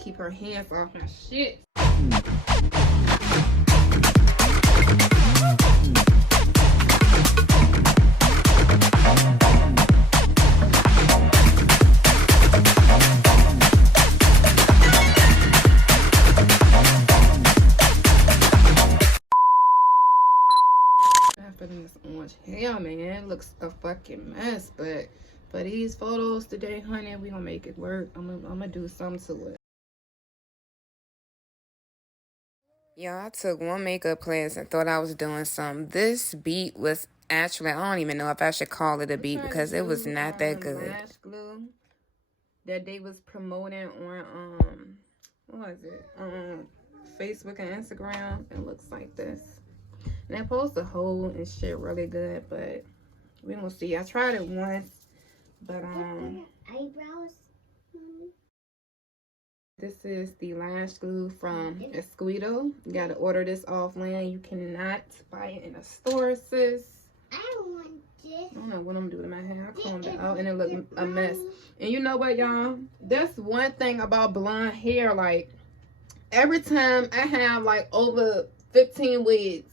keep her hands off my shit. After this orange hair, man, it looks a fucking mess, but for these photos today, honey, we gonna make it work. I'm gonna do something to it. Y'all, I took one makeup class and thought I was doing something. This beat was actually, I don't even know if I should call it a beat because it was not that good. Lash Glue that they was promoting on what was it? Facebook and Instagram. It looks like this. And they're supposed to hold and shit really good, but we gonna see. I tried it once, but eyebrows. This is the Lash Glue from Esquito. You gotta order this offline. You cannot buy it in the store, sis. I want this. I don't know what I'm doing to my hair. I combed it out and it looked a mess. And you know what, y'all? That's one thing about blonde hair. Like, every time I have like over 15 wigs,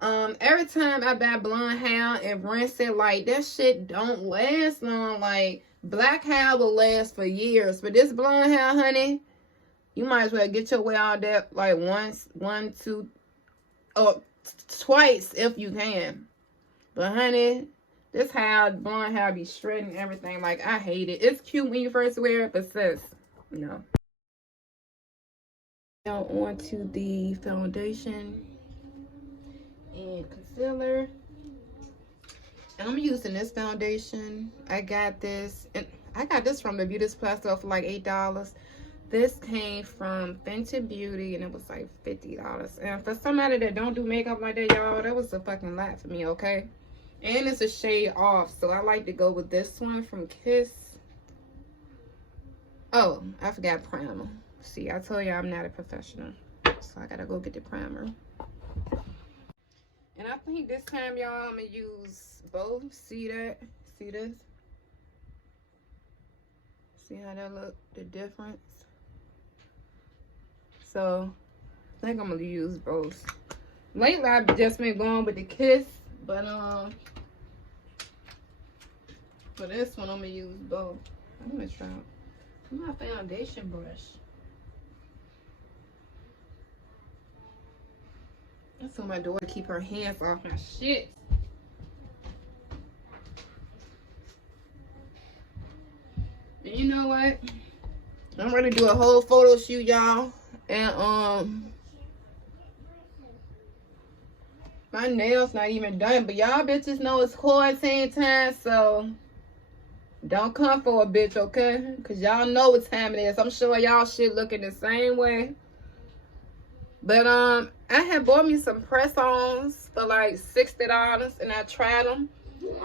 every time I buy blonde hair and rinse it, like, that shit don't last long. Like, black hair will last for years, but this blonde hair, honey, you might as well get your way out there like twice if you can. But honey, this hair, blonde hair, be shredding everything. Like, I hate it. It's cute when you first wear it, but sis, no. Now on to the foundation and concealer. And I'm using this foundation. I got this from the Beauty Supply store for like $8. This came from Fenty Beauty and it was like $50. And for somebody that don't do makeup like that, y'all, that was a fucking lot for me, okay? And it's a shade off, so I like to go with this one from Kiss. Oh, I forgot primer. See, I told you I'm not a professional, so I gotta go get the primer. And I think this time, y'all, I'm gonna use both. See that? See this? See how that look? The difference? So, I think I'm gonna use both. Lately, I've just been going with the Kiss, but for this one, I'm gonna use both. I'm gonna try my foundation brush. I told my daughter to keep her hands off my shit. And you know what? I'm ready to do a whole photo shoot, y'all. And my nails not even done, but y'all bitches know it's quarantine time, so don't come for a bitch, okay? Cause y'all know what time it is. I'm sure y'all shit looking the same way. But I had bought me some press-ons for like $60 and I tried them.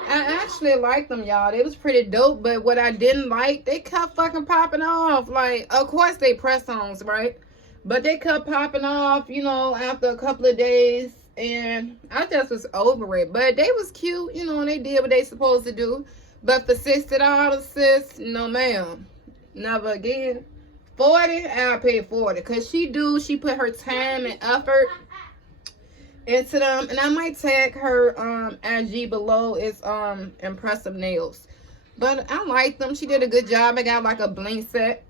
I actually liked them, y'all. They was pretty dope, but what I didn't like, they kept fucking popping off. Like, of course they press-ons, right? But they kept popping off, you know, after a couple of days. And I just was over it. But they was cute, you know, and they did what they supposed to do. But for $60, sis, no ma'am. Never again. 40, I'll pay 40. Cause she put her time and effort into them. And I might tag her IG below. It's Impressive Nails. But I like them. She did a good job. I got like a bling set.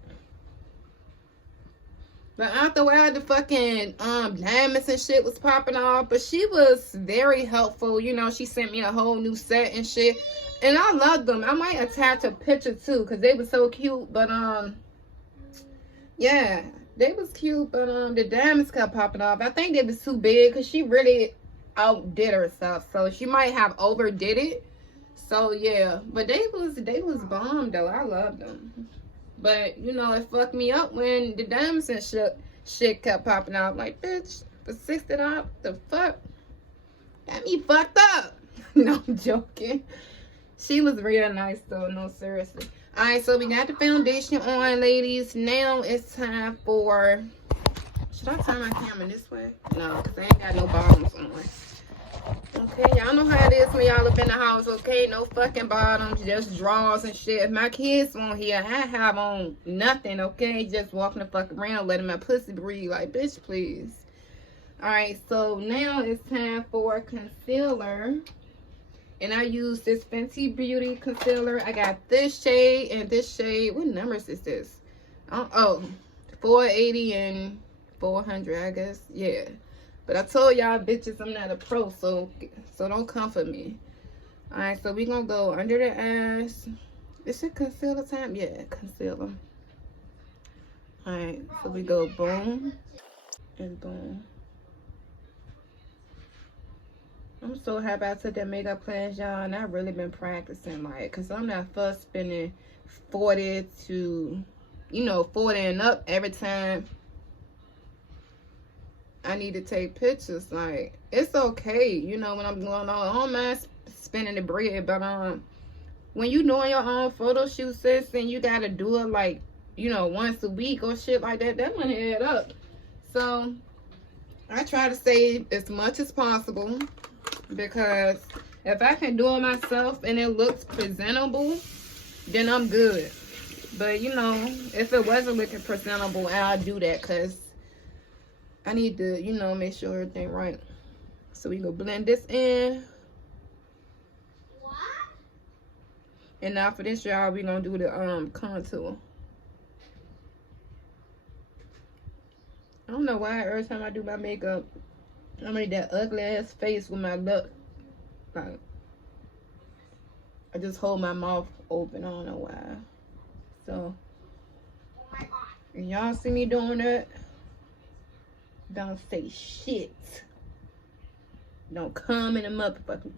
But after a while, the fucking diamonds and shit was popping off. But she was very helpful. You know, she sent me a whole new set and shit. And I love them. I might attach a picture too, because they were so cute. But yeah, they was cute. But the diamonds kept popping off. I think they was too big because she really outdid herself. So she might have overdid it. So yeah, but they was bomb though. I love them. But you know, it fucked me up when the diamonds and shit kept popping out. Like, bitch, for $60, the fuck? Got me fucked up. No, I'm joking. She was real nice though, no, seriously. Alright, so we got the foundation on, ladies. Now it's time for, should I turn my camera this way? No, because I ain't got no bottoms on. Okay, y'all know how it is when y'all up in the house, okay? No fucking bottoms, just drawers and shit. If my kids won't hear, I have on nothing, okay? Just walking the fuck around, letting my pussy breathe. Like, bitch, please. Alright, so now it's time for concealer. And I use this Fenty Beauty concealer. I got this shade and this shade. What numbers is this? Oh, 480 and 400, I guess. Yeah. But I told y'all bitches I'm not a pro, so don't come for me. Alright, so we gonna go under the eyes. Is it concealer time? Yeah, concealer. Alright, so we go boom and boom. I'm so happy I took that makeup class, y'all, and I've really been practicing, like, cause I'm not first spending 40 to, 40 and up every time I need to take pictures. Like, it's okay, when I'm going on. I don't mind spending the bread, but when you doing your own photo shoot, sis, and you gotta do it like, once a week or shit like that, that money add up. So I try to save as much as possible, because if I can do it myself and it looks presentable, then I'm good. But if it wasn't looking presentable, I'll do that, because I need to, make sure everything right. So we go blend this in. What? And now for this, y'all, we gonna do the contour. I don't know why every time I do my makeup, I make that ugly ass face with my lip. Like, I just hold my mouth open. I don't know why. So, and y'all see me doing that, don't say shit. Don't come in the motherfucking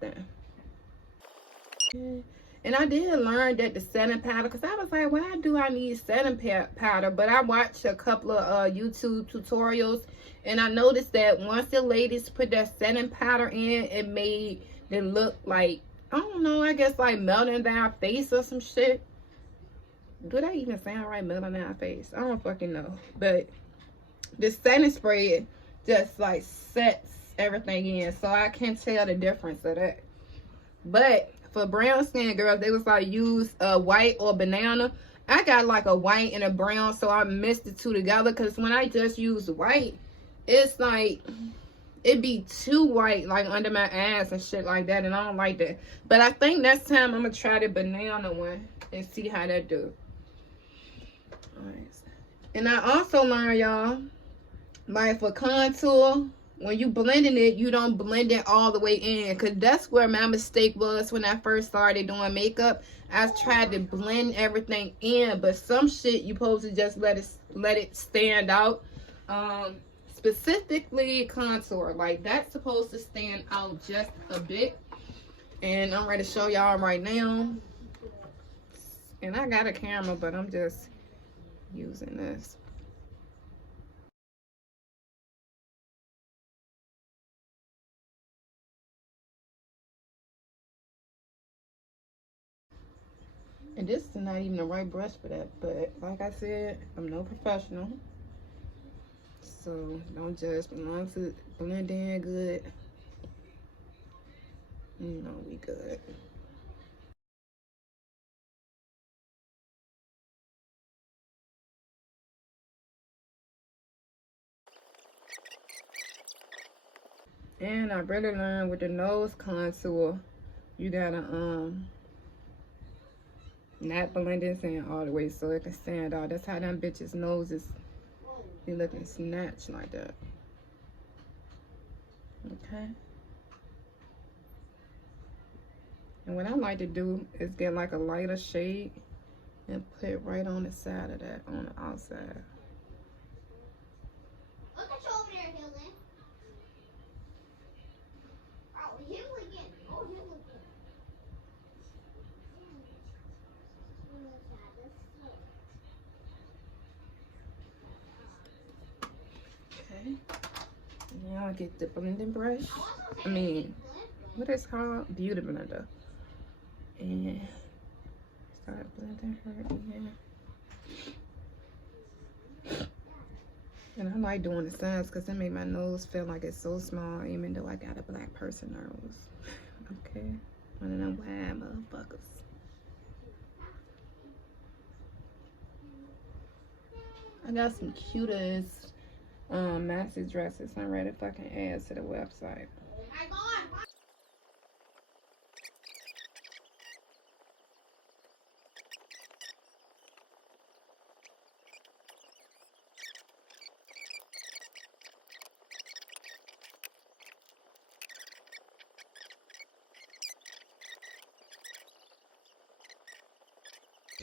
thing. And I did learn that the setting powder, because I was like, why do I need setting powder? But I watched a couple of YouTube tutorials, and I noticed that once the ladies put that setting powder in, it made it look like, I don't know, I guess like melting down face or some shit. Do that even sound right, melting down face? I don't fucking know. But the setting spray just like sets everything in, so I can't tell the difference of that. But for brown skin girls, they was like use white or banana. I got like a white and a brown, so I mixed the two together, because when I just use white, it's like it be too white, like under my eyes and shit like that, and I don't like that. But I think next time I'm gonna try the banana one and see how that do. Alright. And I also learned, y'all, like for contour, when you blending it, you don't blend it all the way in, because that's where my mistake was when I first started doing makeup. I tried to blend everything in, but some shit you supposed to just let it stand out. Specifically contour, like that's supposed to stand out just a bit. And I'm ready to show y'all right now. And I got a camera, but I'm just using this. And this is not even the right brush for that, but like I said, I'm no professional. So don't judge, as long as it blend in good, we good. And I really learned with the nose contour, you gotta not blend this in all the way so it can stand out. That's how them bitches' noses be looking snatched like that. Okay. And what I like to do is get like a lighter shade and put it right on the side of that, on the outside. Look at you over there, Hilda. Oh, him again. Oh, him again. Okay. Now I get the blending brush. I mean, what is it called? Beauty blender. And start blending her in. And I like doing the sides because it make my nose feel like it's so small, even though I got a black person nose. Okay, one of them wild motherfuckers. I got some cutest maxi dresses. I'm ready to fucking add to the website.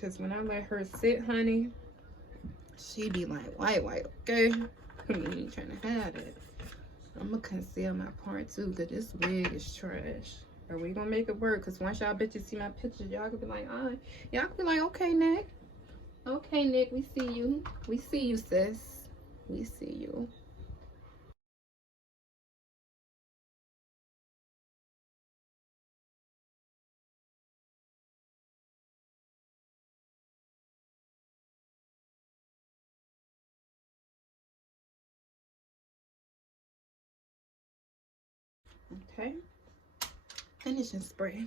Cause when I let her sit, honey, she be like white, okay? I ain't trying to have it. I'm gonna conceal my part too, cause this wig is trash. But we gonna make it work, cause once y'all bitches see my pictures, y'all gonna be like, y'all gonna be like, okay, Nick. Okay, Nick, we see you. We see you, sis. We see you. Okay. Finishing spray.